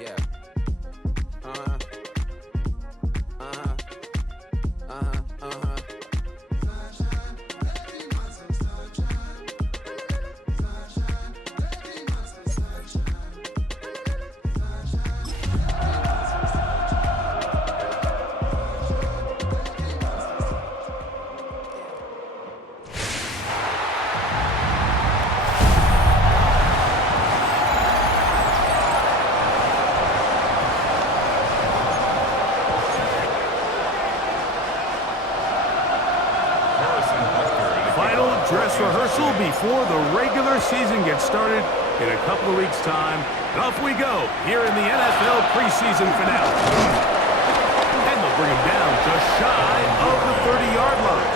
Yeah. Uh-huh. Uh-huh. Uh-huh. Uh-huh. Final dress rehearsal before the regular season gets started in a couple of weeks' time. And off we go here in the NFL preseason finale. And they'll bring him down just shy of the 30-yard line.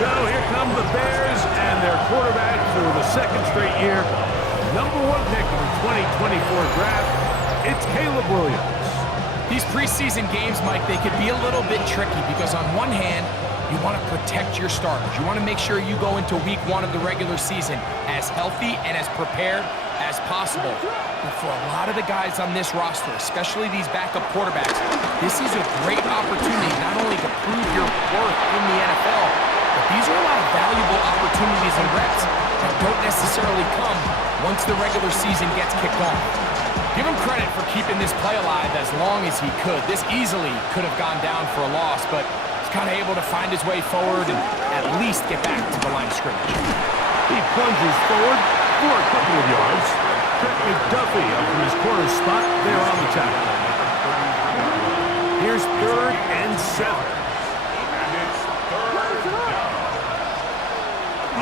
So here come the Bears and their quarterback for the second straight year. Number 1 pick of the 2024 draft, it's Caleb Williams. These preseason games, Mike, they could be a little bit tricky because on one hand, you want to protect your starters. You want to make sure you go into week 1 of the regular season as healthy and as prepared as possible. But for a lot of the guys on this roster, especially these backup quarterbacks, this is a great opportunity not only to prove your worth in the NFL, but these are a lot of valuable opportunities and reps that don't necessarily come once the regular season gets kicked off. Give him credit for keeping this play alive as long as he could. This easily could have gone down for a loss, but he's kind of able to find his way forward and at least get back to the line of scrimmage. He plunges forward for a couple of yards. Trent McDuffie up from his corner spot there on the tackle. Here's 3rd and 7.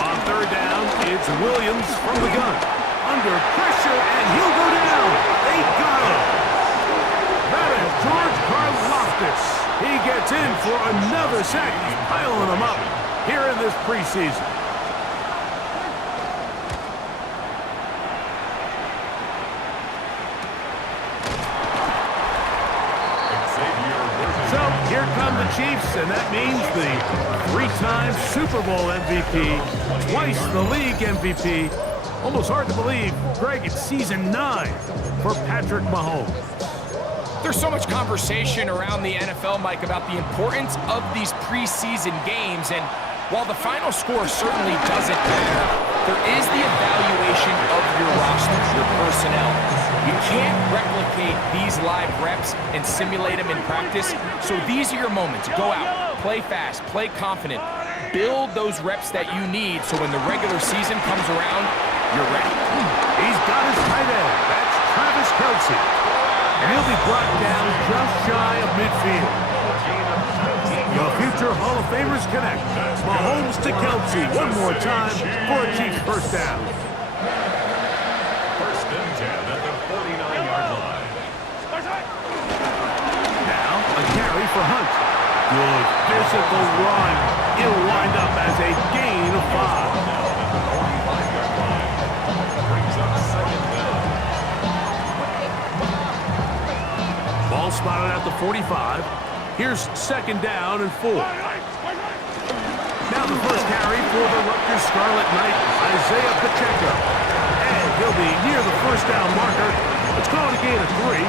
On 3rd down, it's Williams from the gun. Under pressure, and he'll go down. They got him. That is George Karlaftis. He gets in for another sack. He's piling them up here in this preseason. So here come the Chiefs, and that means the 3-time Super Bowl MVP, twice the league MVP. Almost hard to believe, Greg, it's season 9 for Patrick Mahomes. There's so much conversation around the NFL, Mike, about the importance of these preseason games, and while the final score certainly doesn't matter, there is the evaluation of your roster, your personnel. You can't replicate these live reps and simulate them in practice, so these are your moments. Go out, play fast, play confident, build those reps that you need so when the regular season comes around, you're ready. He's got his tight end. That's Travis Kelce. And he'll be brought down just shy of midfield. The future Hall of Famers connect. Mahomes to Kelce one more time for a Chiefs first down. 1st and 10 at the 49-yard line. Now a carry for Hunt. Good physical run. It'll wind up as a gain of 5. Ball spotted at the 45. Here's 2nd down and 4. Now the first carry for the Rutgers Scarlet Knight, Isaiah Pacheco. And he'll be near the first down marker. It's called a gain of 3,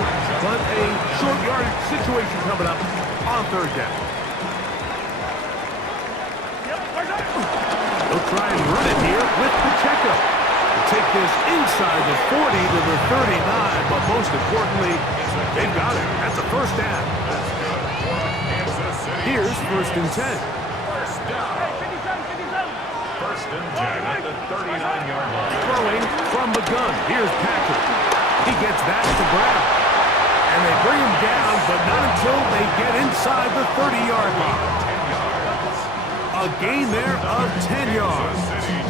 but a short yardage situation coming up on 3rd down. They'll try and run it here with Pacheco. Take this inside the 40 to the 39, but most importantly, they've got it. That's a first down. Here's 1st and 10. 1st and 10 at the 39-yard line. Throwing from the gun. Here's Patrick. He gets that to Brown. And they bring him down, but not until they get inside the 30-yard line. A gain there of 10 yards.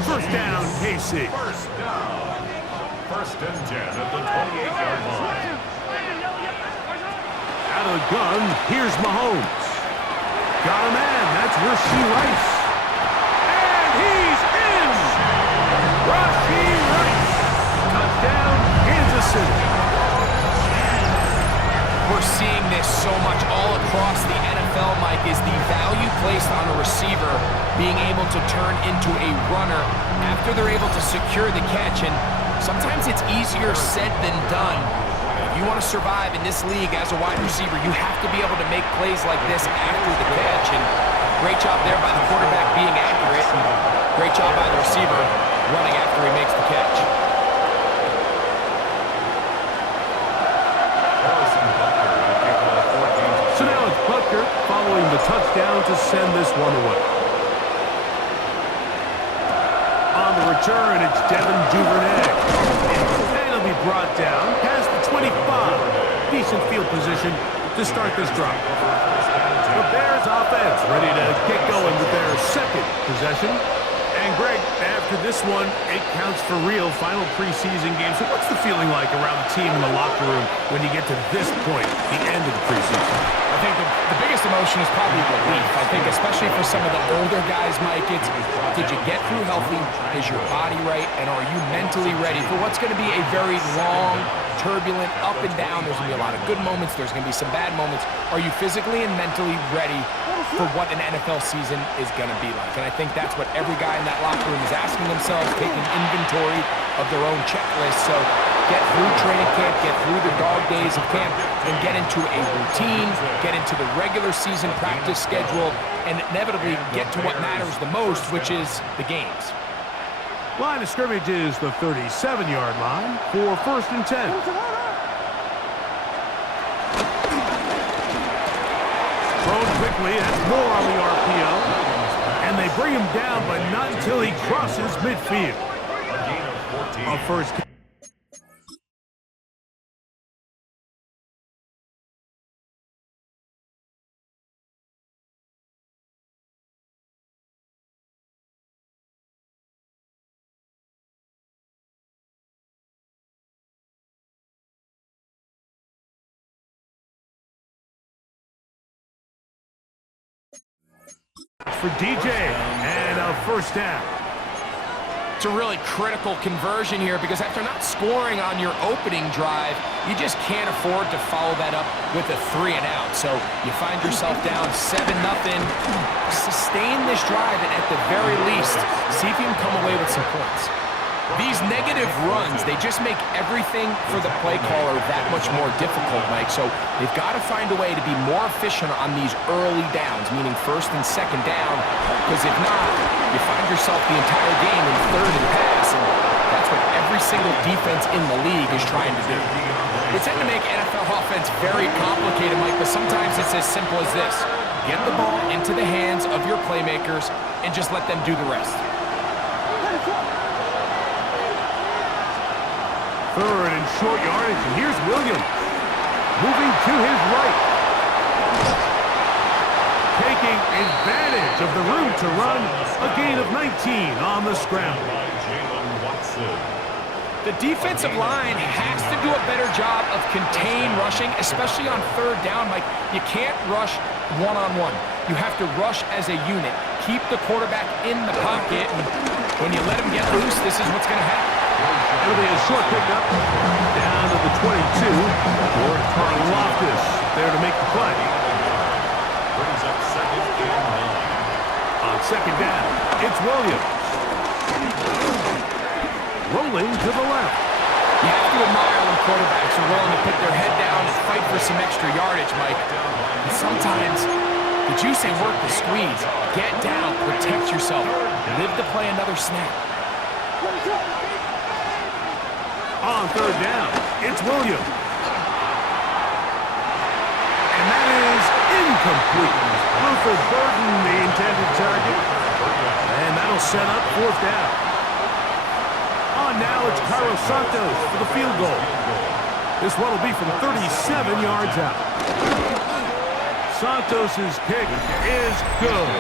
First down, KC. 1st and 10 at the 28-yard line. Out of the gun, here's Mahomes. Got a man, that's Rashee Rice. And he's in! Rashee Rice. Touchdown, Kansas City. We're seeing this so much all across the NFL, Mike, is the value placed on a receiver being able to turn into a runner after they're able to secure the catch. And sometimes it's easier said than done. you want to survive in this league as a wide receiver, you have to be able to make plays like this after the catch. And great job there by the quarterback being accurate. And great job by the receiver running after he makes the catch. So now it's Butker following the touchdown to send this one away. On the return, it's Devin Duvernay. And he'll be brought down past the 25. Decent field position to start this drive. The Bears offense ready to get going with their second possession. And Greg, after this one, it counts for real. Final preseason game. So what's the feeling like around the team in the locker room when you get to this point, the end of the preseason? I think the biggest emotion is probably relief. I think especially for some of the older guys, Mike, it's did you get through healthy? Is your body right? And are you mentally ready for what's going to be a very long, turbulent, up and down? There's going to be a lot of good moments. There's going to be some bad moments. Are you physically and mentally ready for what an NFL season is going to be like? And I think that's what every guy in that locker room is asking themselves, taking inventory of their own checklist. So get through training camp, get through the dog days of camp, and get into a routine, get into the regular season practice schedule, and inevitably get to what matters the most, which is the games. Line of scrimmage is the 37-yard line for 1st and 10. Thrown quickly, that's more on the RPO. And they bring him down, but not until he crosses midfield. A first. For DJ, and a first down. It's a really critical conversion here because after not scoring on your opening drive, you just can't afford to follow that up with a 3-and-out. So you find yourself down 7-0. Sustain this drive, and at the very least, see if you can come away with some points. These negative runs, they just make everything for the play caller that much more difficult, Mike. So they've got to find a way to be more efficient on these early downs, meaning 1st and 2nd down, because if not, you find yourself the entire game in 3rd and pass, and that's what every single defense in the league is trying to do. They tend to make NFL offense very complicated, Mike, but sometimes it's as simple as this. Get the ball into the hands of your playmakers and just let them do the rest. 3rd and short yardage, and here's Williams. Moving to his right. Taking advantage of the room to run. A gain of 19 on the scramble. The defensive line has to do a better job of contain rushing, especially on 3rd down. Like, you can't rush one-on-one. You have to rush as a unit. Keep the quarterback in the pocket, and when you let him get loose, this is what's going to happen. It'll be a short pickup down to the 22. For Karlaftis there to make the play. Brings up 2nd and 9. On 2nd down, it's Williams. Rolling to the left. You have to admire when quarterbacks are willing to put their head down and fight for some extra yardage, Mike. And sometimes, the juice ain't worth the squeeze. Get down, protect yourself, live to play another snap. On 3rd down, it's Williams. And that is incomplete. Rutherford Burton, the intended target. And that'll set up 4th down. On now, it's Cairo Santos for the field goal. This one will be from 37 yards out. Santos' kick is good.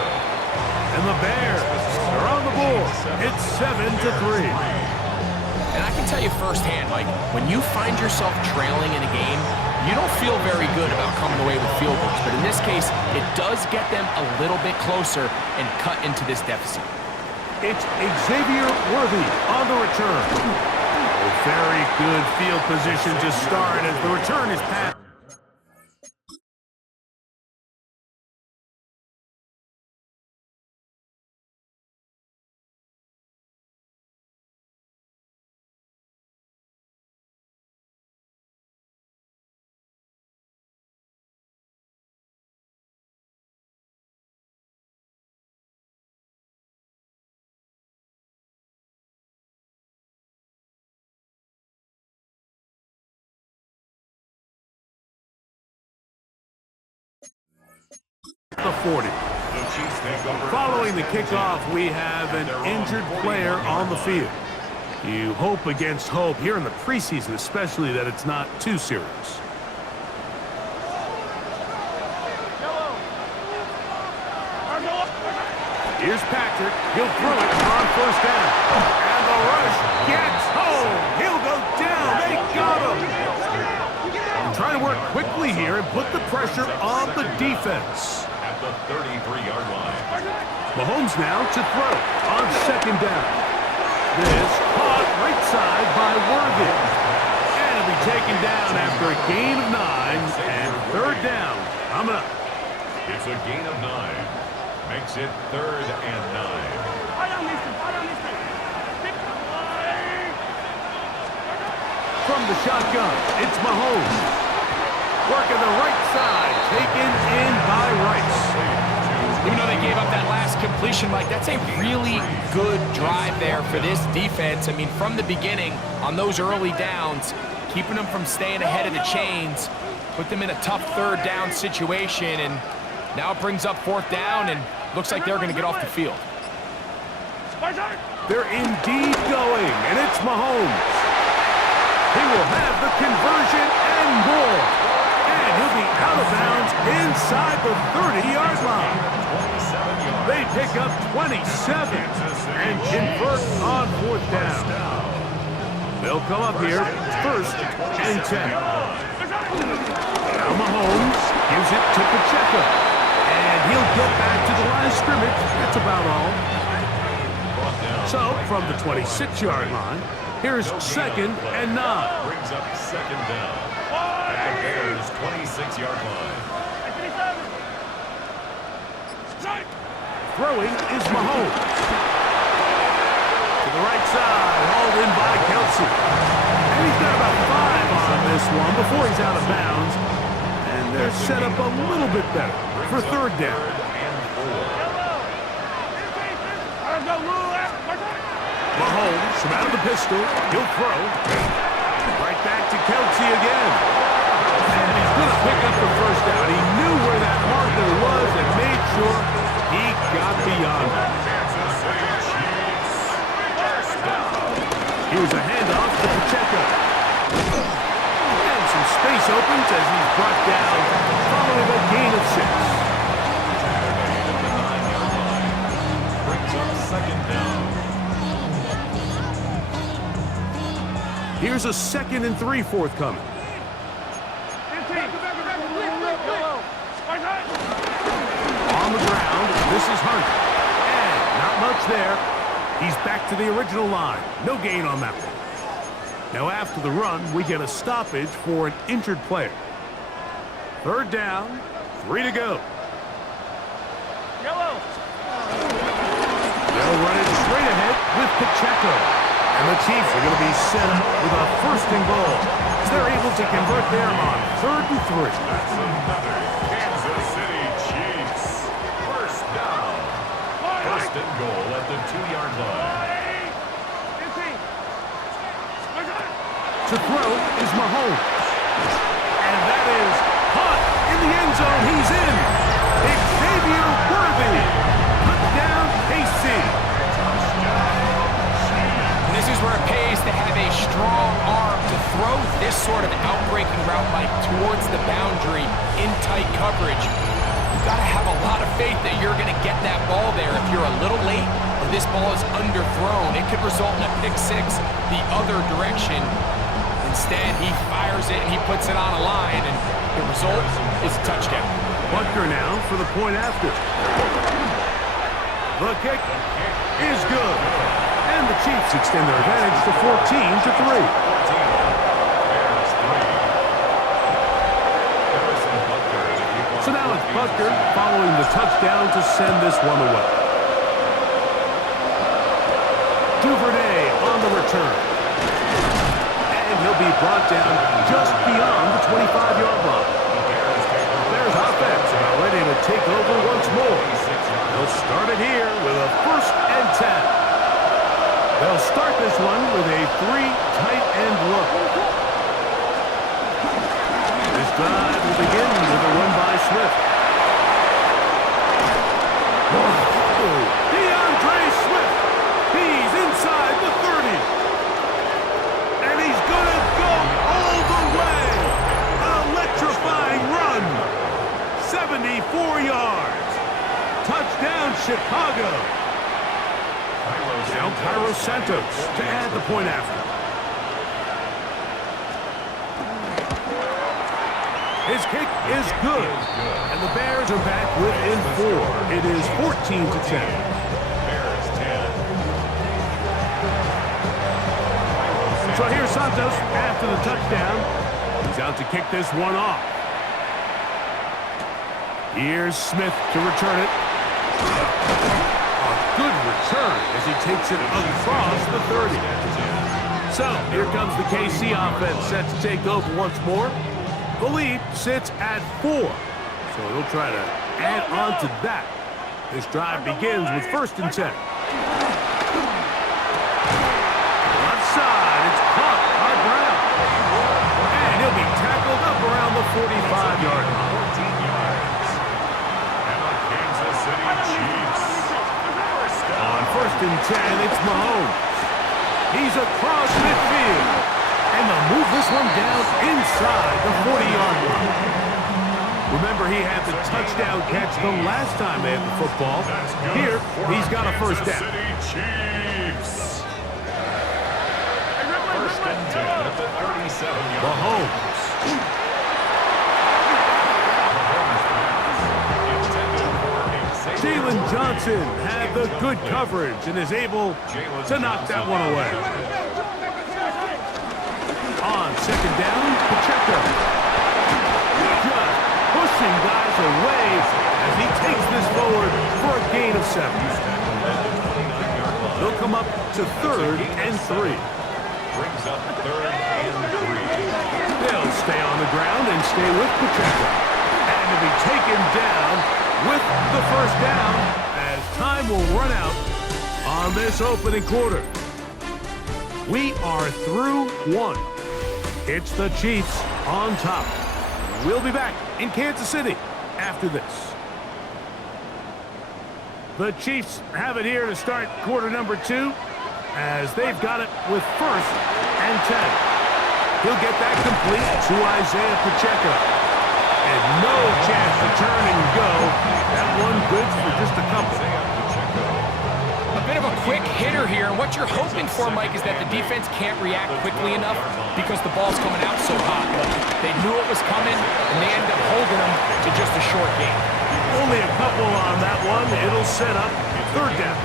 And the Bears are on the board. It's 7-3. And I can tell you firsthand, Mike, when you find yourself trailing in a game, you don't feel very good about coming away with field goals. But in this case, it does get them a little bit closer and cut into this deficit. It's Xavier Worthy on the return. A very good field position to start as the return is passed. the 40. The Chiefs take over. Following the kickoff, we have an injured player on the field. You hope against hope here in the preseason, especially, that it's not too serious. Here's Patrick. He'll throw it on first down. And the rush gets home. He'll go down. They got him. They're trying to work quickly here and put the pressure on the defense. At the 33-yard line. Mahomes now to throw on second down. This caught right side by Worthy. And it'll be taken down after a gain of 9 and third down. Coming up. It's a gain of 9. Makes it 3rd and 9. From the shotgun, it's Mahomes. Working the right side, taken in by Rice. Even though they gave up that last completion, Mike, that's a really good drive there for this defense. I mean, from the beginning, on those early downs, keeping them from staying ahead of the chains, put them in a tough third down situation, and now it brings up 4th down, and looks like they're going to get off the field. They're indeed going, and it's Mahomes. He will have the conversion and more. And he'll be out of bounds inside the 30-yard line. They pick up 27 and convert on 4th down. They'll come up here 1st and 10. Now Mahomes gives it to Pacheco. And he'll get back to the line of scrimmage. That's about all. So, from the 26-yard line, here's 2nd and 9. Brings up 2nd down. At the Bears' 26-yard line. Throwing is Mahomes. To the right side, hauled in by Kelsey. And he's got about 5 on this one before he's out of bounds. And they're set up a little bit better for 3rd down. Mahomes from out of the pistol. He'll throw. Right back to Kelsey again. And he's going to pick up the 1st down. He knew where that marker was and made sure he got beyond it. Here's a handoff to Pacheco. And some space opens as he's brought down following a gain of 6. Brings up 2nd down. Here's a 2nd and 3 forthcoming. On the ground, this is Hunt. And not much there. He's back to the original line. No gain on that one. Now after the run, we get a stoppage for an injured player. 3rd down, 3 to go. They'll run it straight ahead with Pacheco. And the Chiefs are going to be set up with a 1st and goal. So they're able to convert there on 3rd and 3. That's another Kansas City Chiefs 1st down. 1st and goal at the 2-yard line. To throw is Mahomes. And that is caught in the end zone. He's in. Xavier Worthy. Touchdown, KC. This is where it pays to have a strong arm to throw this sort of outbreaking route like towards the boundary in tight coverage. You've got to have a lot of faith that you're going to get that ball there. If you're a little late or this ball is underthrown, it could result in a pick 6 the other direction. Instead, he fires it and he puts it on a line, and the result is a touchdown. Butker now for the point after. The kick is good. And the Chiefs extend their advantage to 14-3. So now it's Butker following the touchdown to send this one away. Duvernay on the return. And he'll be brought down just beyond the 25-yard line. There's offense about ready to take over once more. They'll start it here with a 1st and 10. They'll start this one with a 3 tight end look. This drive will begin with a run by Swift. DeAndre Swift. He's inside the 30. And he's going to go all the way. Electrifying run. 74 yards. Touchdown, Chicago. Now Cairo Santos to add the point after. His kick is good, and the Bears are back within 4. It is 14-10. Bears 10. So here's Santos after the touchdown. He's out to kick this one off. Here's Smith to return it. A good return as he takes it across the 30. So here comes the KC offense set to take over once more. The lead sits at 4, so he'll try to add on to that. This drive begins with 1st and 10. Left side, it's caught by Brown. And he'll be tackled up around the 45-yard line. 14 yards. And the Kansas City Chiefs. On 1st and 10, it's Mahomes. He's across midfield. And they'll move this one down inside the 40-yard line. Remember, he had the touchdown catch the last time they had the football. Here, he's got a first down. Chiefs. 1st and 10 at the 37-yard line. Mahomes. Jalen Johnson had the good coverage and is able to knock that one away. On 2nd down, Pacheco. Just pushing guys away as he takes this forward for a gain of 7. They'll come up to 3rd and 3. Brings up 3rd and 3. They'll stay on the ground and stay with Pacheco. And to be taken down with the first down as time will run out on this opening quarter. We are through 1. It's the Chiefs on top. We'll be back in Kansas City after this. The Chiefs have it here to start quarter number 2 as they've got it with 1st and 10. He'll get that complete to Isaiah Pacheco. And no chance to turn and go. That one good for just a couple. A bit of a quick hitter here, and what you're hoping for, Mike, is that the defense can't react quickly enough because the ball's coming out so hot. But they knew it was coming, and they ended up holding them to just a short game. Only a couple on that one. It'll set up 3rd down.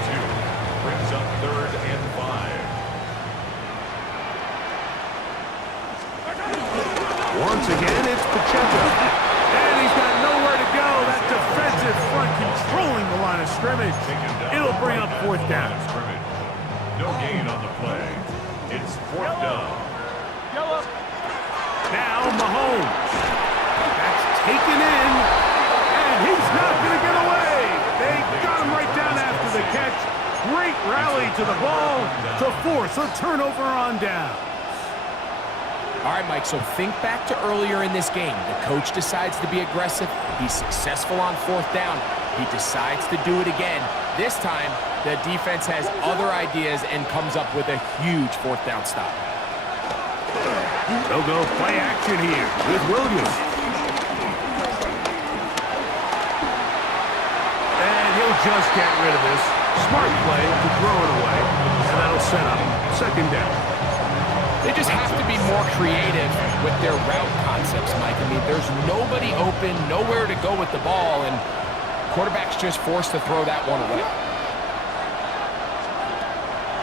Brings up 3rd and 5. Once again, it's Pacheco. And he's got nowhere to go. That defensive front controlling the line of scrimmage. It'll bring up 4th down. No gain on the play. It's 4th down. Now Mahomes. That's taken in. And he's not going to get away. They got him right down after the catch. Great rally to the ball to force a turnover on down. All right, Mike, so think back to earlier in this game. The coach decides to be aggressive. He's successful on 4th down. He decides to do it again. This time, the defense has other ideas and comes up with a huge 4th down stop. They'll go play action here with Williams. And he'll just get rid of this. Smart play to throw it away. And that'll set up 2nd down. They just have to be more creative with their route concepts, Mike. I mean, there's nobody open, nowhere to go with the ball, and quarterback's just forced to throw that one away.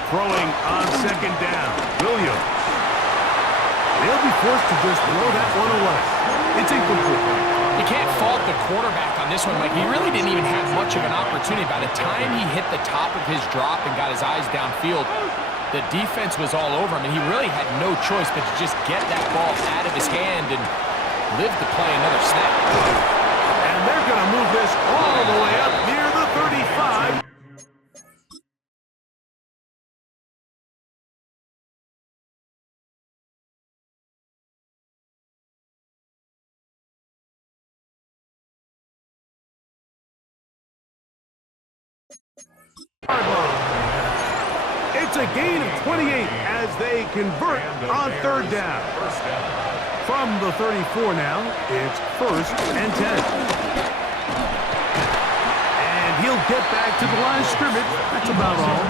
Throwing on 2nd down, Williams. They'll be forced to just throw that one away. It's incomplete. You can't fault the quarterback on this one, Mike. He really didn't even have much of an opportunity. By the time he hit the top of his drop and got his eyes downfield, the defense was all over him, and he really had no choice but to just get that ball out of his hand and live to play another snap. And they're going to move this all the way up near the 35. It's a gain of 28 as they convert on third down. From the 34 now, it's 1st and 10. And he'll get back to the line of scrimmage. That's about all.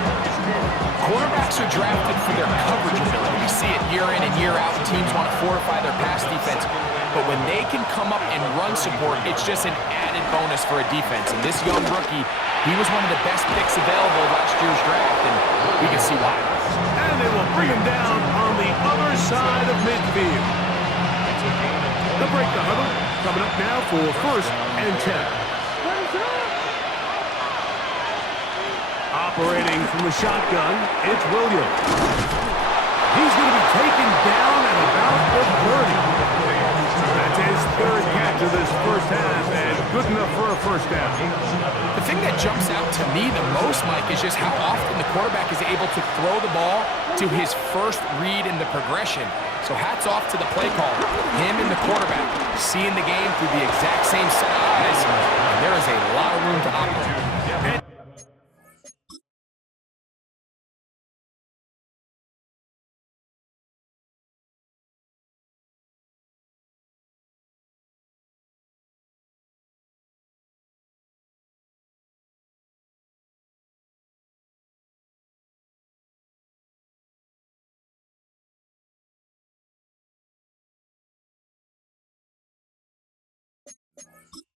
Quarterbacks are drafted for their coverage ability. We see it year in and year out. Teams want to fortify their pass defense. But when they can come up and run support, it's just an added bonus for a defense. And this young rookie, he was one of the best picks available last year's draft, and we can see why. And they will bring him down on the other side of midfield. They'll break the huddle. Coming up now for 1st and 10. Operating from the shotgun, it's Williams. He's going to be taken down at about the 30. That's his 3rd catch of this first half, and good enough for a 1st down. The thing that jumps out to me the most, Mike, is just how often the quarterback is able to throw the ball to his first read in the progression. So hats off to the play caller. Him and the quarterback seeing the game through the exact same set of eyes, and there is a lot of room to operate.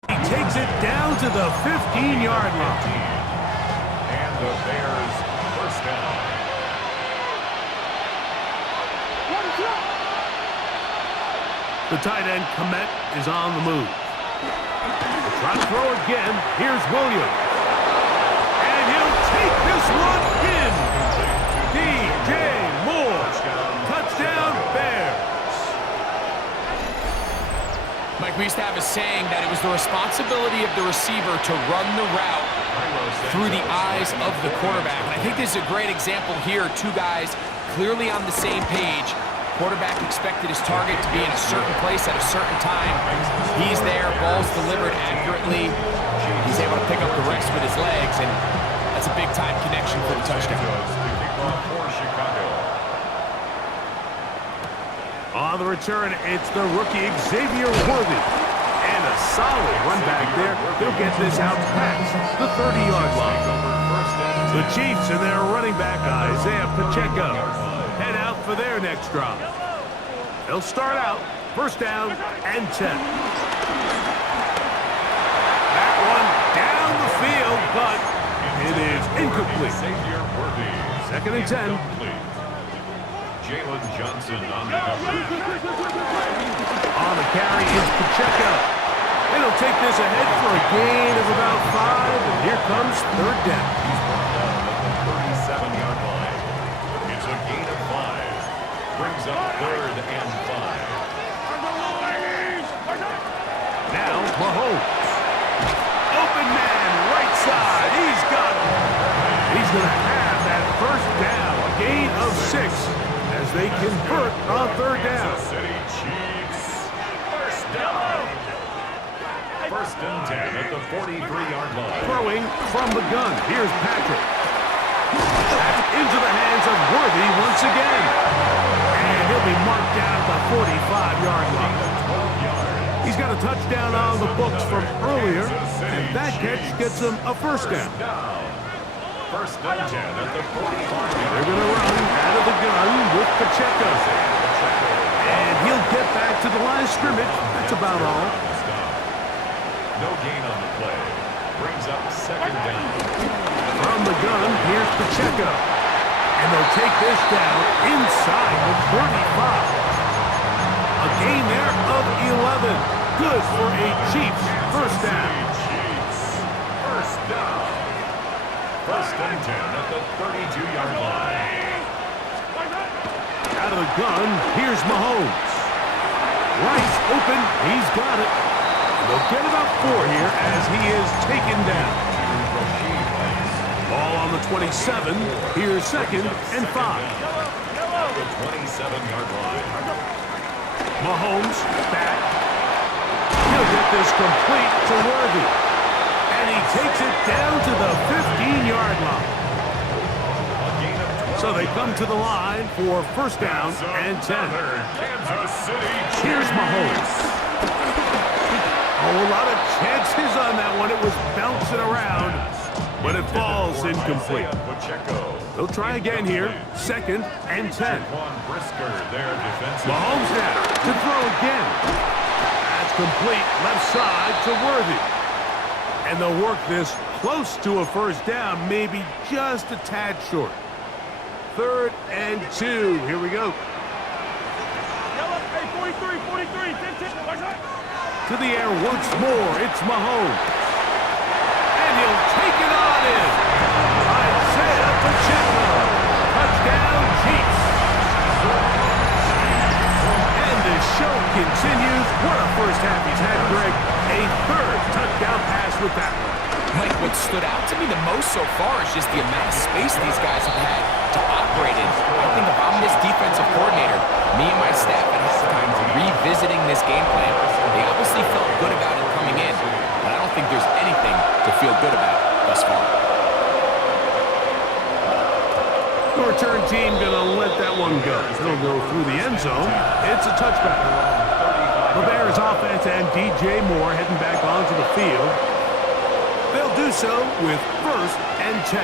He takes it down to the 15-yard line. And the Bears 1st down. The tight end, Komet, is on the move. Try to throw again. Here's Williams. And he'll take this one in. DJ Moore. Touchdown, Bears. Mike, we used to have a saying that it was the responsibility of the receiver to run the route through the eyes of the quarterback. And I think this is a great example here. 2 guys clearly on the same page. Quarterback expected his target to be in a certain place at a certain time. He's there, ball's delivered accurately. He's able to pick up the rest with his legs, and that's a big-time connection for the touchdown. On the return, it's the rookie Xavier Worthy. And a solid run back there. They'll get this out past the 30-yard line. The Chiefs and their running back, Isaiah Pacheco, head out for their next drive. They'll start out 1st down and 10. That one down the field, but it is incomplete. 2nd and 10. Jalen Johnson on the coverage. On the carry is Pacheco. And he'll take this ahead for a gain of about 5, and here comes 3rd down. He's brought down at the 37-yard line. It's a gain of 5. Brings up 3rd and 5. Now Mahomes. Open man, right side. He's got it. He's going to have that 1st down. Gain of 6. As they convert on 3rd down. City Chiefs. 1st down. 1st and 10 at the 43-yard line. Throwing from the gun. Here's Patrick. That's into the hands of Worthy once again. And he'll be marked down at the 45-yard line. He's got a touchdown on the books from earlier, and that catch gets him a 1st down. 1st and 10 at the 45. They're going to run out of the gun with Pacheco. And he'll get back to the line of scrimmage. That's about all. No gain on the play. Brings up 2nd down. From the gun, here's Pacheco. And they'll take this down inside the 35. A gain there of 11. Good for a Chiefs 1st down. Chiefs 1st down. 1st and 10 at the 32-yard line. Out of the gun, here's Mahomes. Rice open, he's got it. They'll get about 4 here as he is taken down. Ball on the 27. Here's 2nd and 5. The 27-yard line. Mahomes back. He'll get this complete to Worthy. And he takes it down to the 15-yard line. So they come to the line for first down and 10. Kansas City Here's Mahomes. Oh, a lot of chances on that one. It was bouncing around, but it falls incomplete. They'll try again here. Second and 10. Mahomes now to throw again. That's complete. Left side to Worthy. And they'll work this close to a first down, maybe just a tad short. Third and 2. Here we go. To the air once more. It's Mahomes. And he'll take it on in. Isaiah Pacheco. Touchdown, Chiefs. And the show continues. What a first half he's had, Greg. A third touchdown pass with that one. Mike, what stood out to me the most so far is just the amount of space these guys have had to operate in. I think if I'm this defensive coordinator, me and my staff at halftime are revisiting this game plan. They obviously felt good about it coming in, but I don't think there's anything to feel good about thus far. The return team gonna let that one go. They'll go through the end zone. It's a touchback. The Bears offense and DJ Moore heading back onto the field. They'll do so with first and 10.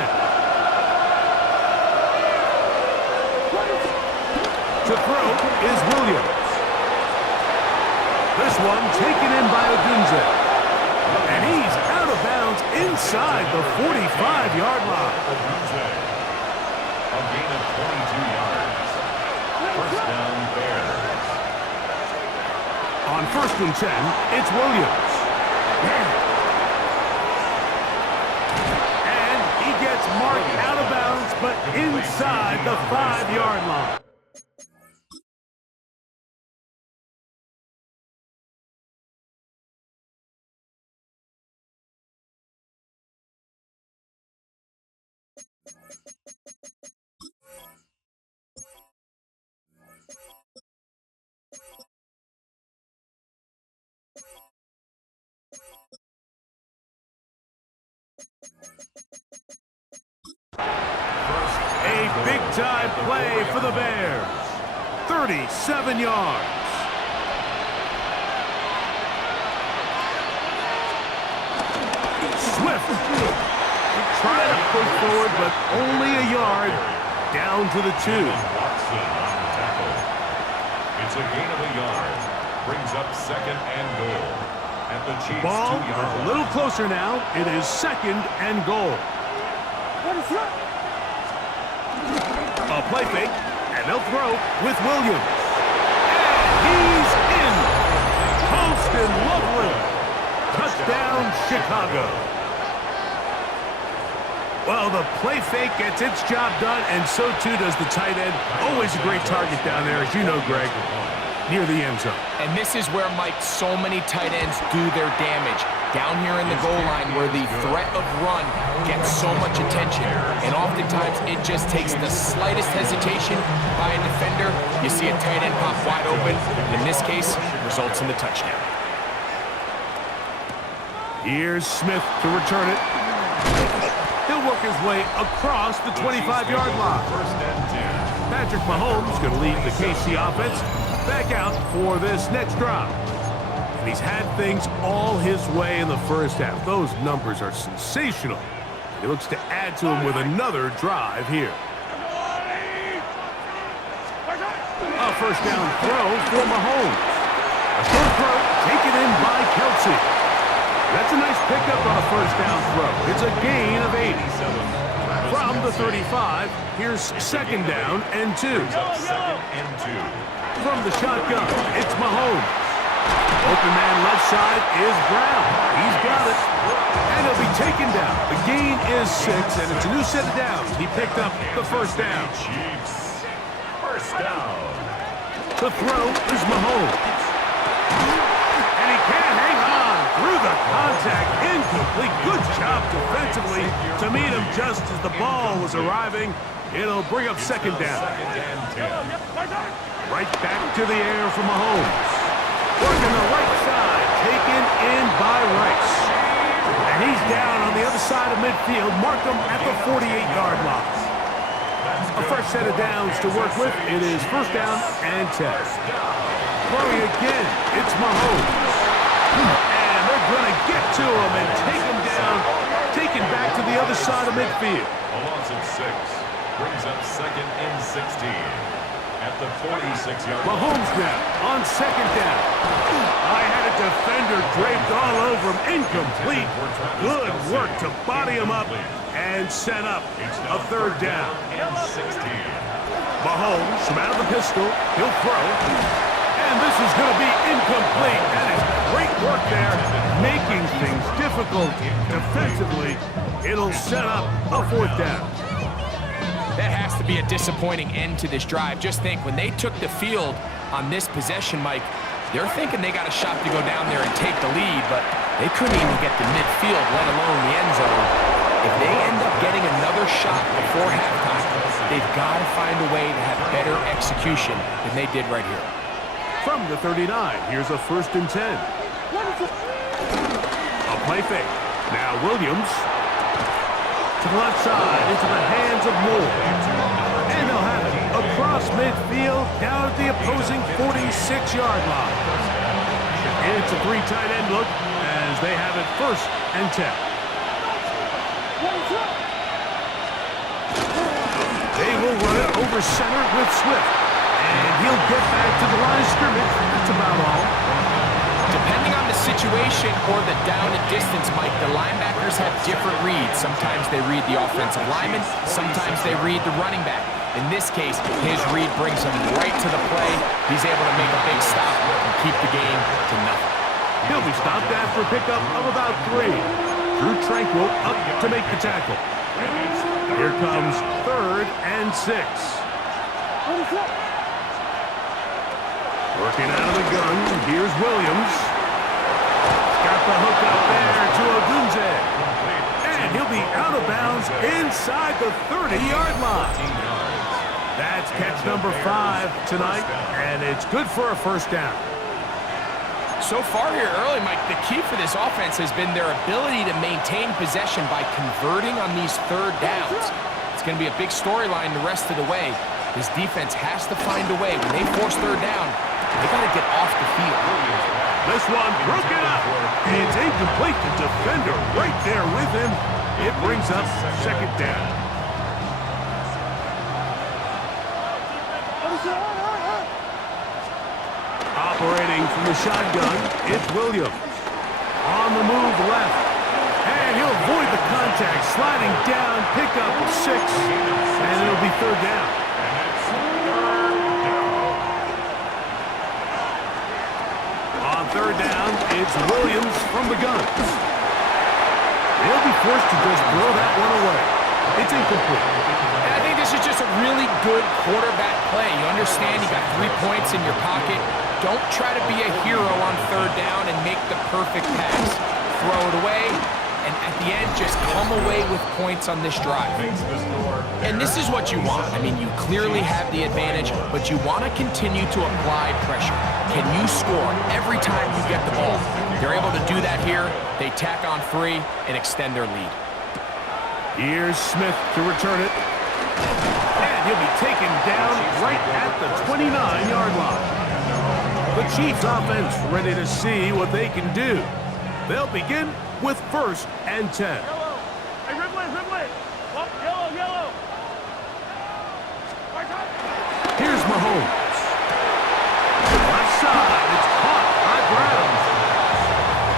To throw is Williams. This one taken in by Odunze. And he's out of bounds inside the 45-yard line. A gain of 22 yards. First down, Bears. On first and 10, it's Williams. And he gets marked out of bounds, but inside the 5-yard line. A big-time play for the Bears. 37 yards. Swift. Trying to push forward, but only a yard. Down to the 2. It's a gain of a yard. Brings up second and goal. At the Chiefs' Ball 2-yard line. a little closer now. It is second and goal. A play fake, and they'll throw with Williams. And he's in. Post and Loveland. Touchdown, Chicago. Well, the play fake gets its job done, and so too does the tight end. Always a great target down there, as you know, Greg, near the end zone. And this is where, Mike, so many tight ends do their damage. Down here in the goal line where the threat of run gets so much attention. And oftentimes it just takes the slightest hesitation by a defender. You see a tight end pop wide open. In this case, results in the touchdown. Here's Smith to return it. He'll work his way across the 25-yard line. First and 10. Patrick Mahomes going to lead the KC offense back out for this next drive. And he's had things all his way in the first half. Those numbers are sensational. He looks to add to them with another drive here. A first down throw for Mahomes. A short throw taken in by Kelsey. That's a nice pickup on a first down throw. It's a gain of 80. From the 35, here's second down and 2. Second and 2. From the shotgun, it's Mahomes. Open man left side is Brown. He's got it. And he'll be taken down. The gain is 6, and it's a new set of downs. He picked up the first down. Chiefs. First down. The throw is Mahomes. And he can't hang on through the contact. Incomplete. Good job defensively to meet him just as the ball was arriving. It'll bring up second down. Second and 10. Right back to the air for Mahomes. Working the right side, taken in by Rice. And he's down on the other side of midfield. Mark him at the 48-yard line. That's A fresh set of downs to work with. It is first down and 10. Throwing again, it's Mahomes. And they're going to get to him and take him down, taken back to the other side of midfield. A loss of 6 brings up 2nd and 16 at the 46-yard line. Mahomes now on second down. I had a defender draped all over him. Incomplete. Good work to body him up and set up a third down. And 16. Mahomes from out of the pistol. He'll throw. And this is going to be incomplete. That is great work there, making things difficult defensively. It'll set up a fourth down. That has to be a disappointing end to this drive. Just think, when they took the field on this possession, Mike, they're thinking they got a shot to go down there and take the lead, but they couldn't even get to midfield, let alone the end zone. If they end up getting another shot before halftime, they've got to find a way to have better execution than they did right here. From the 39, here's a 1st and 10. A play fake. Now Williams to the left side into the hands of Moore. And they'll have it across midfield down at the opposing 46-yard line. It's a 3 tight end look as they have it 1st and 10. They will run it over center with Swift. And he'll get back to the line of scrimmage. That's about all. Depending on the situation or the down and distance, Mike, the linebackers have different reads. Sometimes they read the offensive lineman. Sometimes they read the running back. In this case, his read brings him right to the play. He's able to make a big stop and keep the game to nothing. He'll be stopped after a pickup of about 3. Drew Tranquil up to make the tackle. Here comes 3rd and 6. Working out of the gun, here's Williams. Got the hook up there to Odunze. And he'll be out of bounds inside the 30-yard line. That's catch number 5 tonight, and it's good for a first down. So far here early, Mike, the key for this offense has been their ability to maintain possession by converting on these third downs. It's going to be a big storyline the rest of the way. This defense has to find a way. When they force third down, they got to get off the field. This one broken up. It's incomplete. The defender right there with him. It brings up 2nd down. Operating from the shotgun, it's Williams. On the move left. And he'll avoid the contact. Sliding down, pick up 6. And it'll be 3rd down. On 3rd down, it's Williams from the gun. They'll be forced to just throw that one away. It's incomplete. And I think this is just a really good quarterback play. You understand you got 3 points in your pocket. Don't try to be a hero on 3rd down and make the perfect pass. Throw it away, and at the end, just come away with points on this drive. And this is what you want. I mean, you clearly have the advantage, but you want to continue to apply pressure. Can you score every time you get the ball? They're able to do that here. They tack on 3 and extend their lead. Here's Smith to return it. And he'll be taken down right at the 29-yard line. The Chiefs offense ready to see what they can do. They'll begin with 1st and 10. Yellow. Hey, Ridley. Oh, yellow. Here's Mahomes. Left side, it's caught by Brown.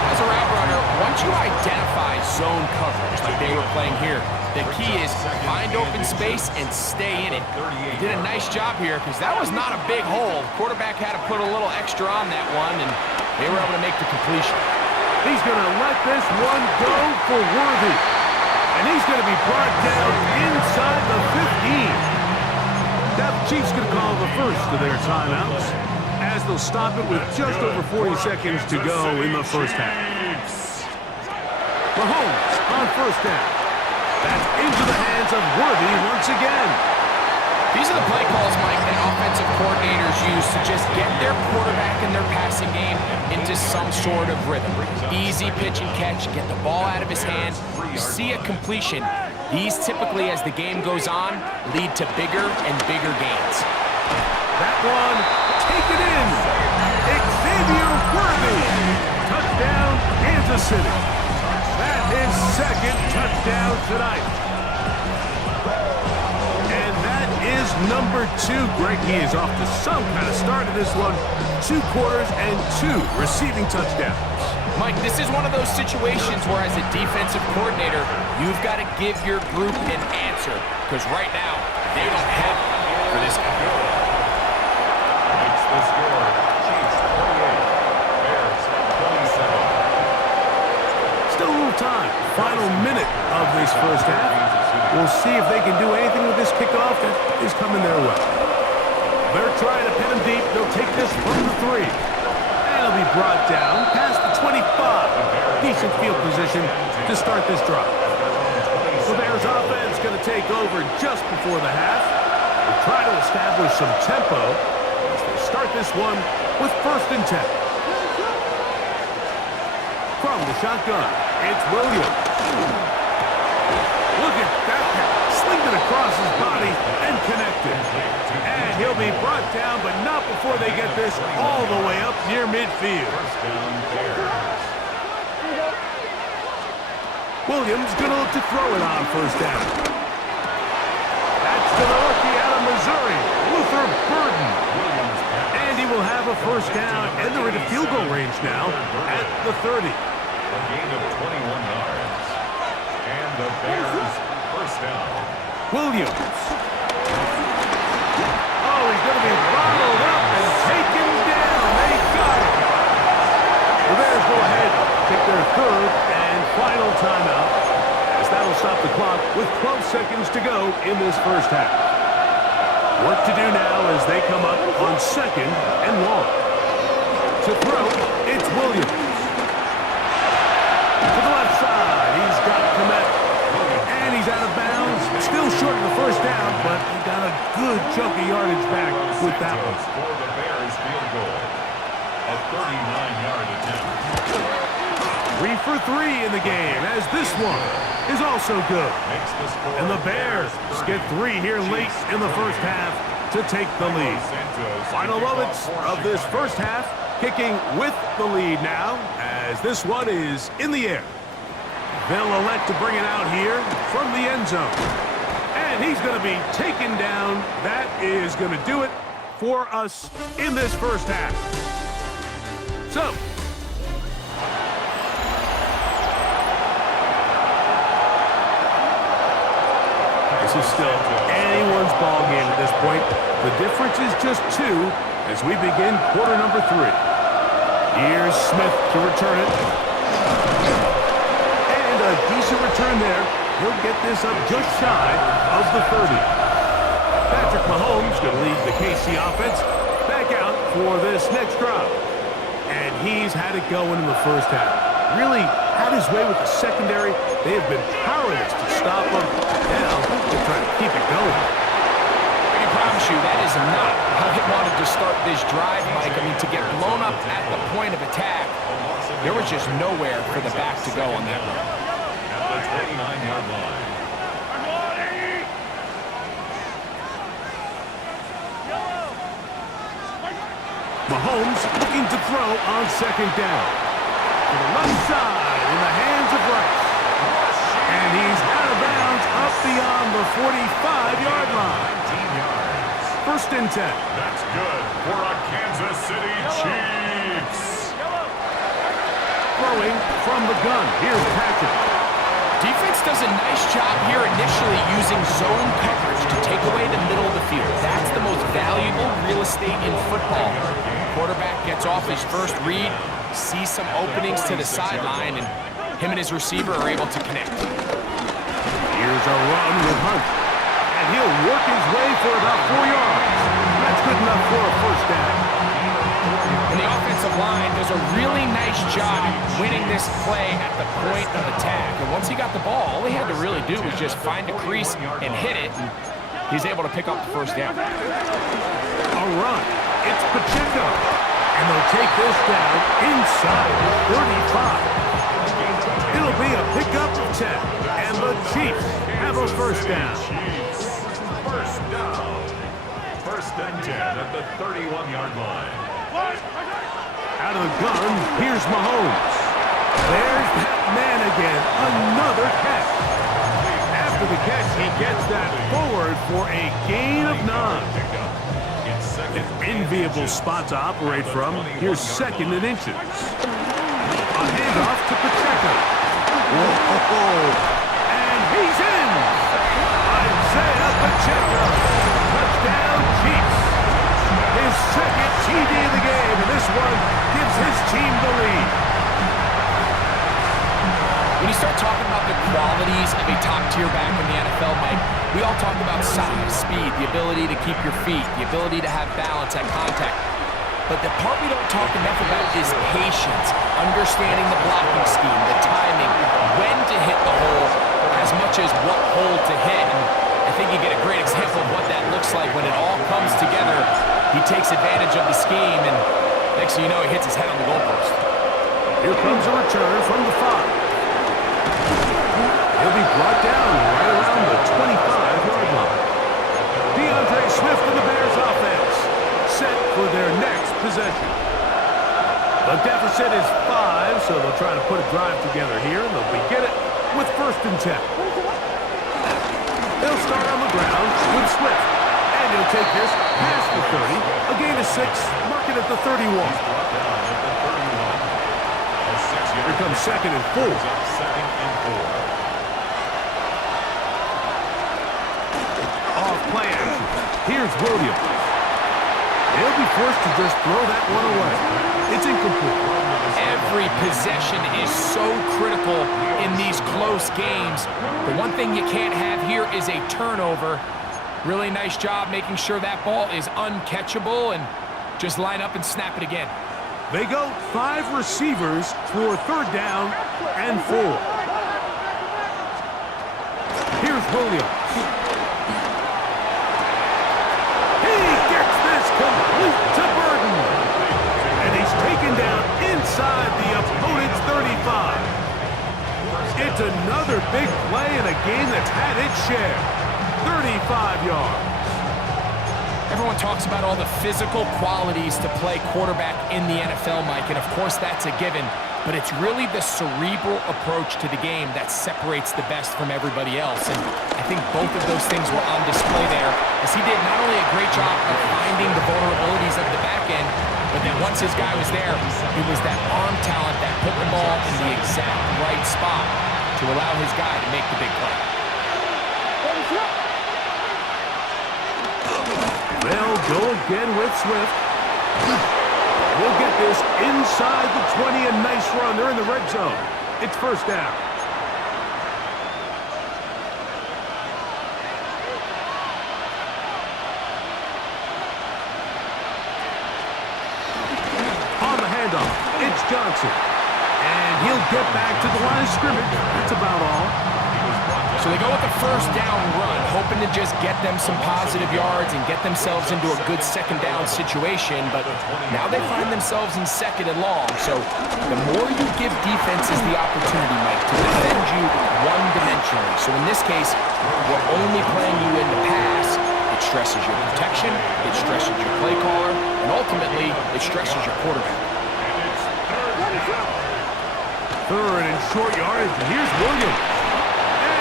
As a route runner, once you identify zone coverage like they were playing here, the key is find open space and stay in it. He did a nice job here because that was not a big hole. Quarterback had to put a little extra on that one, and they were able to make the completion. He's going to let this one go for Worthy. And he's going to be brought down inside the 15. Now the Chiefs going to call the first of their timeouts as they'll stop it with just over 40 seconds to go in the first half. Mahomes on 1st down. That's into the hands of Worthy once again. These are the play calls, Mike, that offensive coordinators use to just get their quarterback and their passing game into some sort of rhythm. Easy pitch and catch, get the ball out of his hands, see a completion, These typically, as the game goes on, lead to bigger and bigger gains. That one, take it in. Xavier Worthy. Touchdown, Kansas City. That's his second touchdown tonight. And that is number 2. Greg, he is off to some kind of start in this one. 2 quarters and 2 receiving touchdowns. Mike, this is one of those situations where as a defensive coordinator, you've got to give your group an answer. Because right now, they don't have it for this guy. Makes the score. Chiefs 28. Bears 27. Still a little time. Final minute of this first half. We'll see if they can do anything with this kickoff that is coming their way. They're trying to pin him deep. They'll take this from the 3. And it'll be brought down past the 25. Decent field position to start this drive. The Bears offense going to take over just before the half. They'll try to establish some tempo as they start this one with 1st and 10. From the shotgun, it's Williams. Look at that pass. Slinged it across his body and connected. And he'll be brought down, but not before they get this all the way up near midfield. Williams going to look to throw it on 1st down. That's to the rookie out of Missouri, Luther Burden. And he will have a 1st down, and they're into field goal range now at the 30. A gain of 21 yards. And the Bears 1st down. Williams. Oh, he's going to be bottled up and taken down. They got it. The Bears go ahead, take their 3rd and final timeout, as that'll stop the clock with 12 seconds to go in this first half. Work to do now as they come up on 2nd and long. To throw, it's Williams. To the left side, he's got Komet. And he's out of bounds. Still short of the 1st down, but he got a good chunk of yardage back with that one. For the Bears field goal. A 39-yard attempt. 3 for 3 in the game, as this one is also good. Makes the score. And the Bears get 3 here late in the first half to take the lead. Final moments of this first half, kicking with the lead now, as this one is in the air. They'll elect to bring it out here from the end zone. And he's going to be taken down. That is going to do it for us in this first half. So, this is still anyone's ball game at this point. The difference is just 2 as we begin quarter number 3. Here's Smith to return it. And a decent return there. He'll get this up just shy of the 30. Patrick Mahomes going to lead the KC offense back out for this next drive. And he's had it going in the first half. Really had his way with the secondary. They have been powerless to stop him. Now they're trying to keep it going. I can promise you that is not how he wanted to start this drive, Mike. I mean, to get blown up at the point of attack, there was just nowhere for the back to go on that run. At the 29-yard line. Mahomes looking to throw on 2nd down. To the left side in the hands of Rice. And he's out of bounds up beyond the 45-yard line. 19 yards. 1st and 10. That's good for a Kansas City Chiefs. Throwing from the gun. Here's Patrick. Defense does a nice job here initially using zone coverage to take away the middle of the field. That's the most valuable real estate in football. Quarterback gets off his first read, sees some openings to the sideline, and him and his receiver are able to connect. Here's a run with Hunt. And he'll work his way for about 4 yards. That's good enough for a 1st down. And the offensive line does a really nice job winning this play at the point of attack. And once he got the ball, all he had to really do was just find a crease and hit it. And he's able to pick up the 1st down. A run. It's Pacheco. And they'll take this down inside the 35. It'll be a pickup of 10. And the Chiefs have a first down. Chiefs, first down. First and 10 at the 31-yard line. Out of the gun, here's Mahomes. There's that man again, another catch. After the catch, he gets that forward for a gain of 9. An enviable spot to operate from. Here's second and inches. A handoff to Pacheco. Whoa, and he's in. Isaiah Pacheco. Touchdown, Chiefs. His second TD of the game, and this one gives his team the lead. When you start talking about the qualities of a top-tier back in the NFL, Mike, we all talk about size, speed, the ability to keep your feet, the ability to have balance at contact. But the part we don't talk enough about is patience, understanding the blocking scheme, the timing, when to hit the hole, as much as what hole to hit. And I think you get a great example of what that looks like when it all comes together. He takes advantage of the scheme, and next thing you know, he hits his head on the goalpost. Here comes a return from the 5. He'll be brought down right around the 25-yard line. DeAndre Swift and the Bears offense set for their next possession. The deficit is 5, so they'll try to put a drive together here, and they'll begin it with first and 10. They'll start on the ground with Swift, and he'll take this past the 30, a gain of 6, mark it at the 31. Here comes second and 4. Off plan. Here's Williams. He'll be forced to just throw that one away. It's incomplete. Every possession is so critical in these close games. The one thing you can't have here is a turnover. Really nice job making sure that ball is uncatchable, and just line up and snap it again. They go 5 receivers for third down and 4. Here's Williams. He gets this complete to Burden. And he's taken down inside the opponent's 35. It's another big play in a game that's had its share. 35 yards. Everyone talks about all the physical qualities to play quarterback in the NFL, Mike, and of course that's a given, but it's really the cerebral approach to the game that separates the best from everybody else, and I think both of those things were on display there, as he did not only a great job of finding the vulnerabilities of the back end, but then once his guy was there, it was that arm talent that put the ball in the exact right spot to allow his guy to make the big play. They'll go again with Swift. We'll get this inside the 20, a nice run. They're in the red zone. It's first down. On the handoff, it's Johnson. And he'll get back to the line of scrimmage. That's about all. So they go with the first down run, hoping to just get them some positive yards and get themselves into a good second down situation, but now they find themselves in second and long. So the more you give defenses the opportunity, Mike, to defend you one-dimensionally. So in this case, we're only playing you in the pass. It stresses your protection, it stresses your play caller, and ultimately, it stresses your quarterback. Third and short yardage. Here's Williams.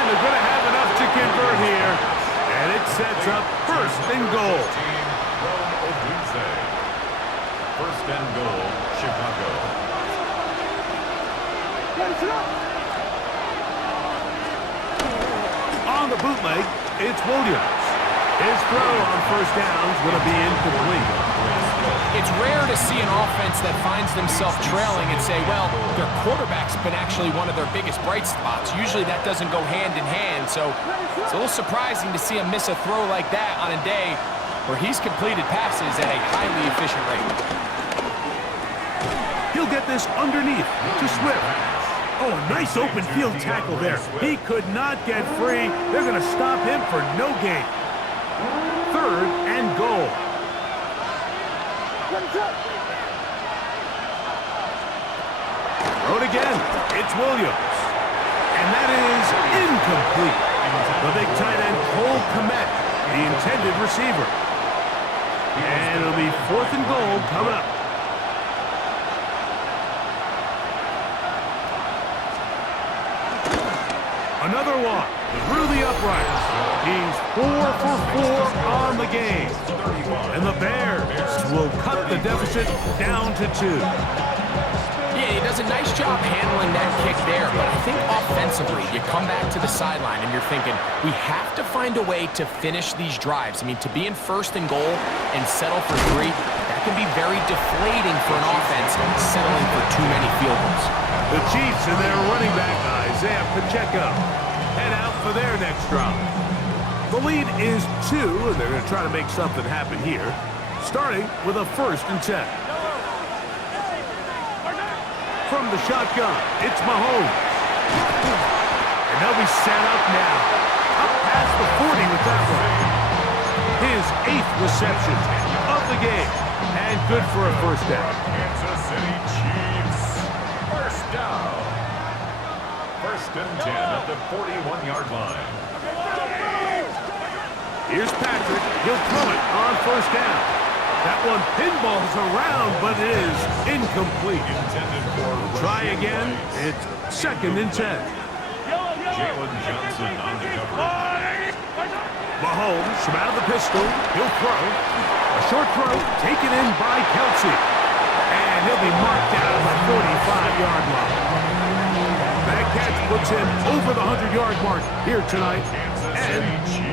They're going to have enough to convert here, and it sets up first and goal. First and goal, Chicago. On the bootleg, it's Williams. His throw on first down is going to be incomplete. It's rare to see an offense that finds themselves trailing and say, well, their quarterback's been actually one of their biggest bright spots. Usually that doesn't go hand in hand, so it's a little surprising to see him miss a throw like that on a day where he's completed passes at a highly efficient rate. He'll get this underneath to Swift. Oh, a nice open field tackle there. He could not get free. They're going to stop him for no gain. Third and goal. Throw it again. It's Williams. And that is incomplete. The big tight end, Cole Kmet, the intended receiver. And it'll be 4th and goal coming up. Another one through the uprights. He's 4 for 4 on the game. And the Bears will cut the deficit down to 2. Yeah, he does a nice job handling that kick there, but I think offensively, you come back to the sideline and you're thinking, we have to find a way to finish these drives. I mean, to be in 1st and goal and settle for 3, that can be very deflating for an offense settling for too many field goals. The Chiefs and their running back, Isaiah Pacheco, head out for their next drive. The lead is 2, and they're going to try to make something happen here, starting with a 1st and 10. From the shotgun, it's Mahomes. And they'll be set up now. Up past the 40 with that one. His 8th reception of the game. And good for a 1st down. Kansas City Chiefs. 1st down. 1st and 10 at the 41-yard line. Here's Patrick. He'll throw it on 1st down. That one pinballs around, but it is incomplete. Try again. It's 2nd and 10. Jalen Johnson on the cover. Mahomes from out of the pistol. He'll throw. A short throw taken in by Kelsey. And he'll be marked down at the 45-yard line. That catch puts him over the 100-yard mark here tonight. And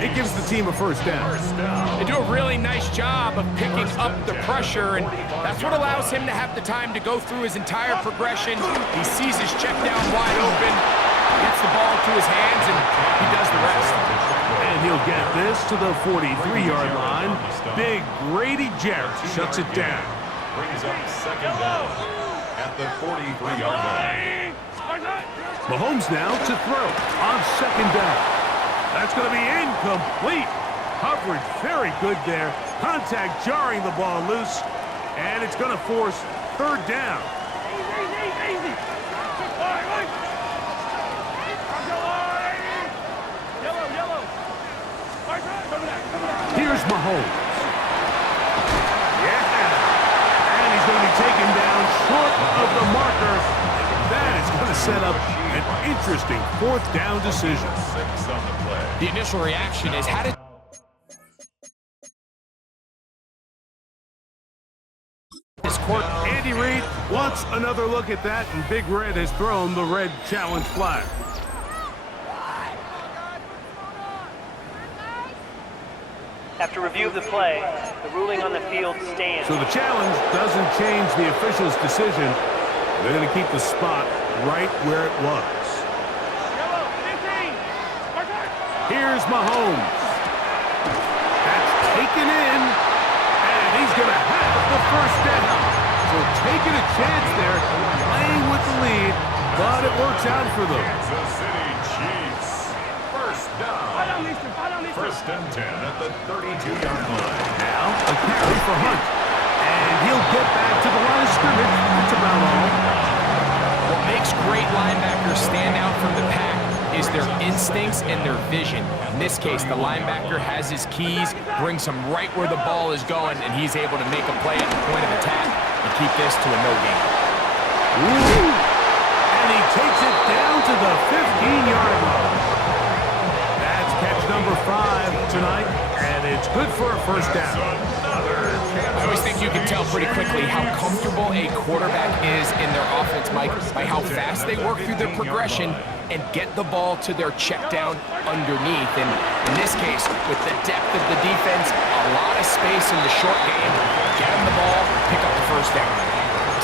it gives the team a 1st down. They do a really nice job of picking up the pressure, and that's what allows him to have the time to go through his entire progression. He sees his check down wide open, gets the ball to his hands, and he does the rest. And he'll get this to the 43-yard line. Big Grady Jarrett shuts it down. Brings up 2nd down at the 43-yard line. Mahomes now to throw on 2nd down. That's going to be incomplete. Coverage very good there. Contact jarring the ball loose. And it's going to force 3rd down. Easy. Yellow. Here's Mahomes. Yeah. And he's going to be taken down short of the marker. That is going to set up an interesting 4th down decision. 6 on the play. The initial reaction is, how did this court? Andy Reid wants another look at that, and Big Red has thrown the red challenge flag. After review of the play, the ruling on the field stands. So the challenge doesn't change the official's decision. They're going to keep the spot right where it was. Here's Mahomes. That's taken in, and he's going to have the 1st down. So taking a chance there, playing with the lead, but it works out for them. Kansas City Chiefs. 1st down. 1st and 10 at the 32-yard line. Now a carry for Hunt, and he'll get back to the line of scrimmage. That's about all. What makes great linebackers stand out from the pack is their instincts and their vision. In this case, the linebacker has his keys, brings him right where the ball is going, and he's able to make a play at the point of attack and keep this to a no gain. Ooh. And he takes it down to the 15-yard line. That's catch number 5 tonight, and it's good for a 1st down. I always think you can tell pretty quickly how comfortable a quarterback is in their offense, Mike, by how fast they work through their progression and get the ball to their check down underneath. And in this case, with the depth of the defense, a lot of space in the short game, get him the ball, pick up the 1st down.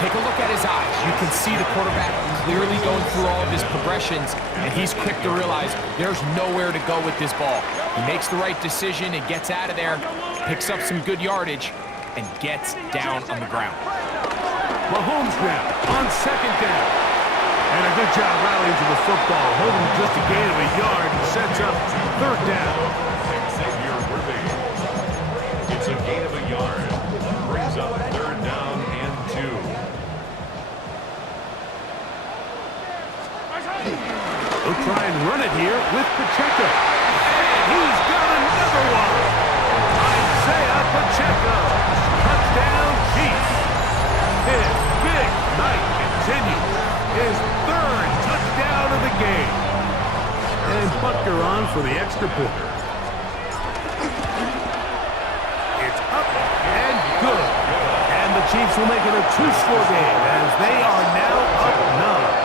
Take a look at his eyes. You can see the quarterback clearly going through all of his progressions, and he's quick to realize there's nowhere to go with this ball. He makes the right decision and gets out of there, picks up some good yardage, and gets down on the ground. Mahomes now on 2nd down. And a good job rallying to the football, holding just a gain of a yard and sets up 3rd down. Xavier Worthy. It's a gain of a yard. Brings up 3rd down and 2. He'll try and run it here with Pacheco. And he's got another one. Isaiah Pacheco. Touchdown, Chiefs. His big night continues. His third touchdown of the game. And Butker on for the extra point. It's up and good. And the Chiefs will make it a two-score game as they are now up 9.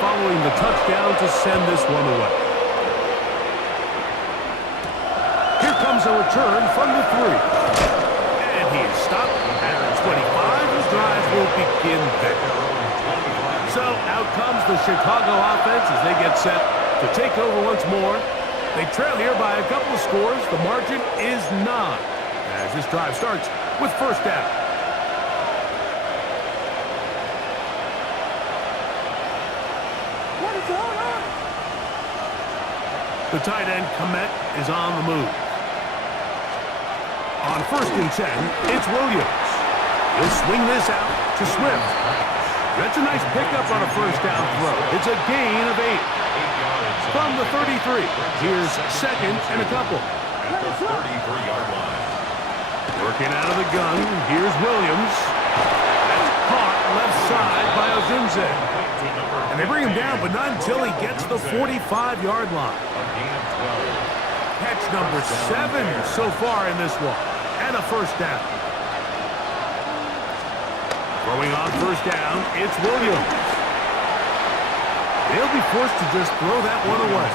Following the touchdown to send this one away. Here comes a return from the 3. And he is stopped at the 25. The drive will begin there. So out comes the Chicago offense as they get set to take over once more. They trail here by a couple of scores. The margin is 9 as this drive starts with first down. The tight end, Komet, is on the move. On 1st and 10, it's Williams. He'll swing this out to Swift. That's a nice pickup on a first down throw. It's a gain of 8. From the 33, here's 2nd and a couple. At the 33-yard line. Working out of the gun, here's Williams. That's caught left side by Odunze. And they bring him down, but not until he gets the 45-yard line. Catch number 7 so far in this one. And a first down. Throwing on first down, it's Williams. They'll be forced to just throw that one away.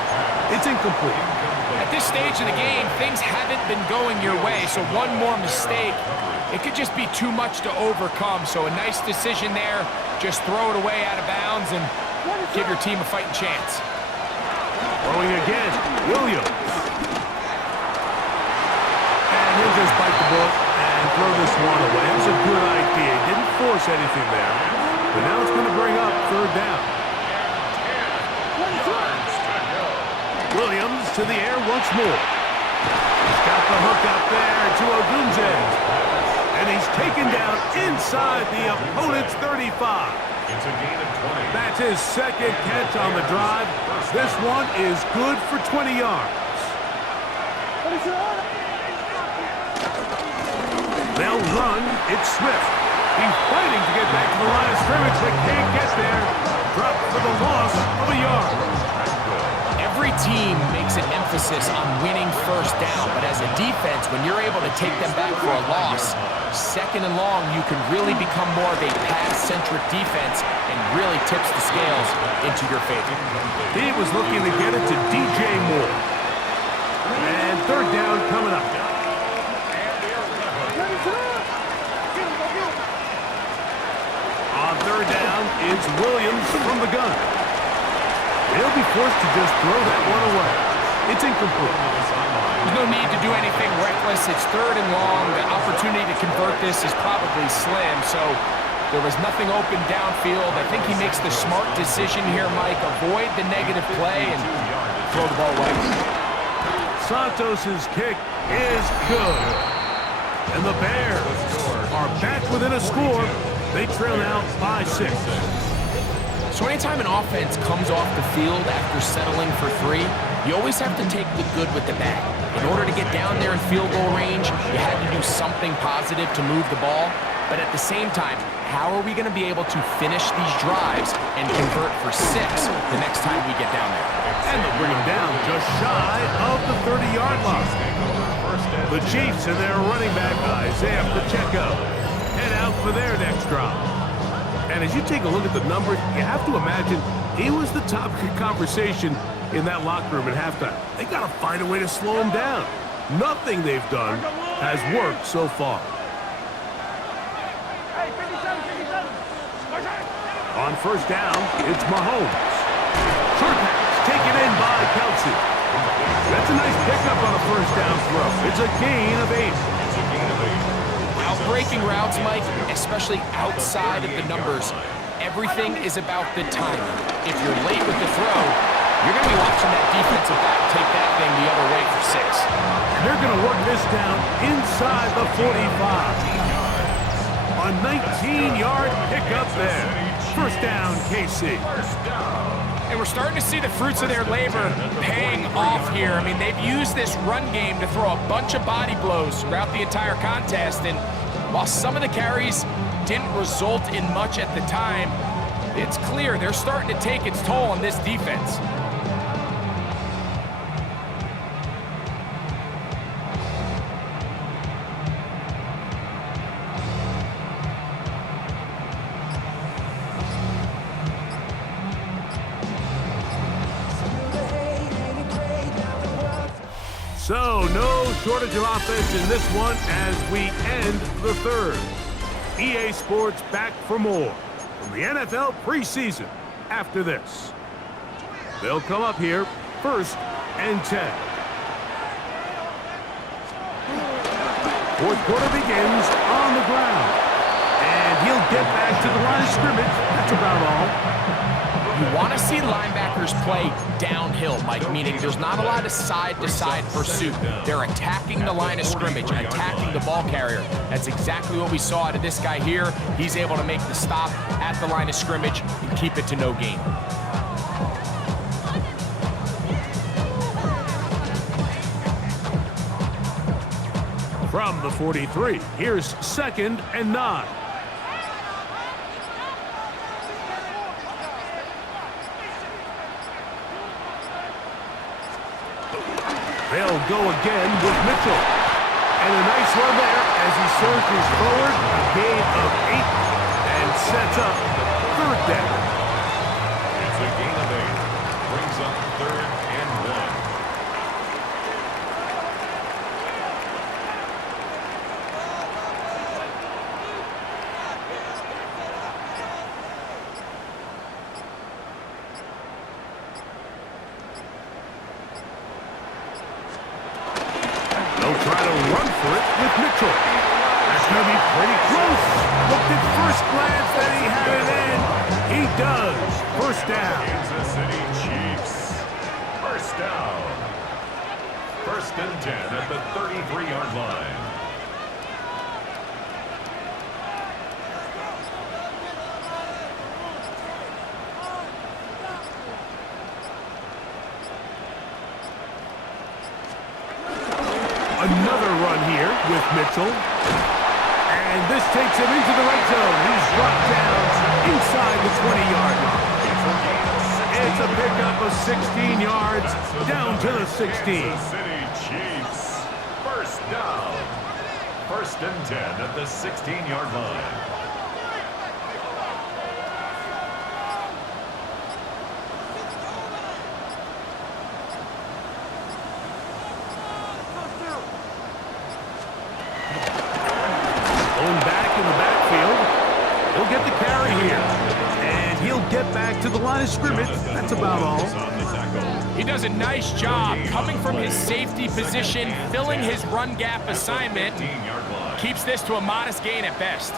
It's incomplete. At this stage of the game, things haven't been going your way, so one more mistake, it could just be too much to overcome. So a nice decision there. Just throw it away out of bounds and give your team a fighting chance. Throwing again, Williams. And he'll just bite the bullet and throw this one away. It was a good idea. Didn't force anything there. But now it's going to bring up third down. Williams to the air once more. He's got the hook out there to Odunze. And he's taken down inside the opponent's 35. It's a gain of 20. That's his 2nd catch on the drive. This one is good for 20 yards. They'll run. It's Swift. He's fighting to get back to the line of scrimmage, but can't get there. Dropped for the loss of a yard. Every team makes an emphasis on winning first down, but as a defense, when you're able to take them back for a loss, 2nd and long, you can really become more of a pass-centric defense and really tips the scales into your favor. He was looking to get it to DJ Moore. And third down coming up. On third down, it's Williams from the gun. They'll be forced to just throw that one away. It's incomplete. There's no need to do anything reckless. It's 3rd and long. The opportunity to convert this is probably slim, so there was nothing open downfield. I think he makes the smart decision here, Mike. Avoid the negative play and throw the ball away. Santos's kick is good. And the Bears are back within a score. They trail now by 6. So anytime an offense comes off the field after settling for 3, you always have to take the good with the bad. In order to get down there in field goal range, you had to do something positive to move the ball. But at the same time, how are we going to be able to finish these drives and convert for 6 the next time we get down there? And they'll bring him down just shy of the 30-yard line. The Chiefs and their running back, Isaiah Pacheco, head out for their next drive. And as you take a look at the numbers, you have to imagine he was the topic of conversation in that locker room at halftime. They got to find a way to slow him down. Nothing they've done has worked so far. On first down, it's Mahomes. Short pass taken in by Kelsey. That's a nice pickup on a first down throw. It's a gain of 8. Breaking routes, Mike, especially outside of the numbers, everything is about the timing. If you're late with the throw, you're going to be watching that defensive back take that thing the other way for 6. They're going to work this down inside the 45. A 19-yard pickup there. First down, KC. And we're starting to see the fruits of their labor paying off here. I mean, they've used this run game to throw a bunch of body blows throughout the entire contest. And while some of the carries didn't result in much at the time, it's clear they're starting to take its toll on this defense. So, no shortage of offense in this one as we end the third. EA Sports back for more from the NFL preseason after this. They'll come up here, 1st and 10. Fourth quarter begins on the ground. And he'll get back to the line of scrimmage. That's about all. You want to see linebackers play downhill, Mike, meaning there's not a lot of side-to-side pursuit. They're attacking the line of scrimmage, attacking the ball carrier. That's exactly what we saw out of this guy here. He's able to make the stop at the line of scrimmage and keep it to no gain. From the 43, here's 2nd and 9. They'll go again with Mitchell. And a nice run there as he surges forward, a gain of 8, and sets up 3rd down. It's a gain of 8. Brings up 3rd and 1. They'll try to run for it with Mitchell. That's going to be pretty close. Looked at first glance that he had it in. He does. 1st down. Kansas City Chiefs. 1st down. 1st and 10 at the 33-yard line. Another run here with Mitchell. And this takes him into the red zone. He's brought down inside the 20-yard line. It's a pickup of 16 yards down to the 16. Kansas City Chiefs. 1st down. 1st and 10 at the 16-yard line. Get the carry here. And he'll get back to the line of scrimmage. That's about all. He does a nice job coming from his safety position, filling his run gap assignment. Keeps this to a modest gain at best.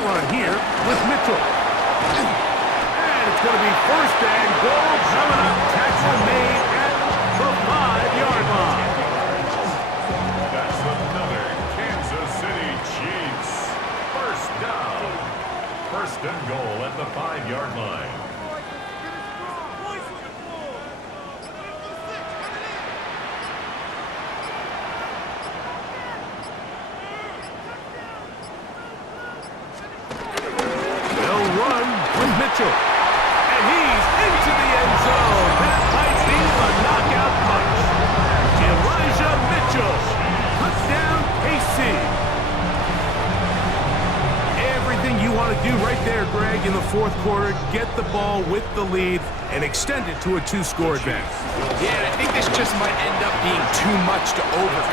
Run here with Mitchell. And it's going to be 1st and goal coming up. Tackle made at the 5-yard line. That's another Kansas City Chiefs. 1st down. 1st and goal at the 5-yard line. And he's into the end zone. That might be a knockout punch. Elijah Mitchell. Touchdown, KC. Everything you want to do right there, Greg, in the 4th quarter. Get the ball with the lead and extend it to a 2-score advantage. Yeah, and I think this just might end up being too much to overcome.